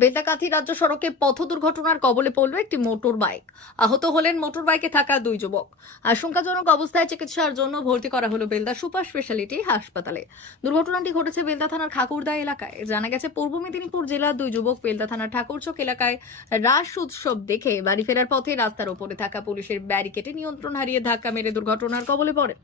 বেলদাকাথি রাজ্য সড়কে পথ দুর্ঘটনার কবলে পড়ল একটি মোটর বাইক আহত হলেন মোটর বাইকে থাকা দুই যুবক। আশঙ্কাজনক অবস্থায় চিকিৎসার জন্য ভর্তি করা হলো বেলদা সুপার স্পেশালিটি হাসপাতালে। দুর্ঘটনাটি ঘটেছে বেলদা থানার ঠাকুরদা এলাকায়। জানা গেছে, পূর্ব মেদিনীপুর জেলার দুই যুবক বেলদা থানার ঠাকুরচক এলাকায় রাস উৎসব দেখে বাড়ি ফেরার পথে রাস্তার ওপরে থাকা পুলিশের ব্যারিকেডে নিয়ন্ত্রণ হারিয়ে ধাক্কা মেরে দুর্ঘটনার কবলে পড়েন।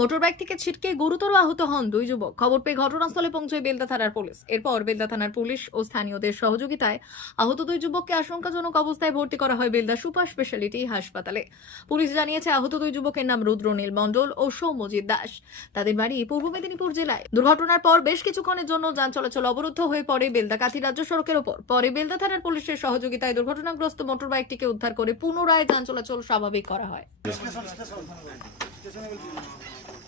মোটরবাইক থেকে ছিটকে গুরুতর আহত হন দুই যুবক। খবর পেয়ে ঘটনাস্থলে পৌঁছয় বেলদা থানার পুলিশ। এরপর বেলদা থানার পুলিশ ও স্থানীয়দের সহযোগিতায় আহত দুই যুবককে আশঙ্কাজনক অবস্থায় ভর্তি করা হয় বেলদা সুপার স্পেশালিটি হাসপাতালে। পুলিশ জানিয়েছে, আহত দুই যুবকের নাম রুদ্রনীল মণ্ডল ও সৌমজিৎ দাস। তাদের বাড়ি পূর্ব মেদিনীপুর জেলায়। দুর্ঘটনার পর বেশ কিছুক্ষণের জন্য যান চলাচল অবরুদ্ধ হয়ে পড়ে বেলদা কাথি রাজ্য সড়কের ওপর। পরে বেলদা থানার পুলিশের সহযোগিতায় দুর্ঘটনাগ্রস্ত মোটরবাইকটিকে উদ্ধার করে পুনরায় যান চলাচল স্বাভাবিক করা হয়।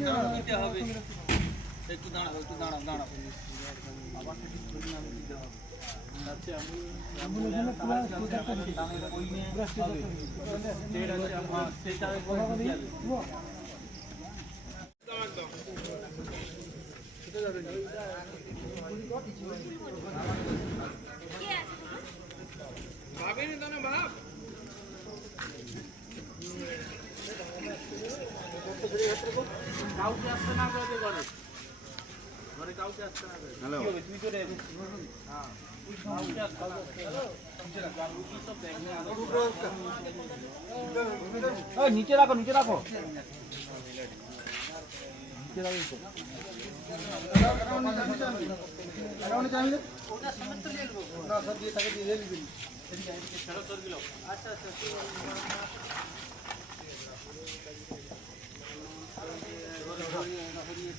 দিতে হবে একটু দাঁড়াও একটু দাঁড়াও দাঁড়াও আবার আচ্ছা আমি সেটা সেটা করে দিতে হবে কাউকে আসতে না করে ঘরে। ঘরে কাউকে আসতে না করে। হ্যালো। তুই তো রে হ্যাঁ। কাউকে আসতে না করে নিচে রাখো। নিচে রাখো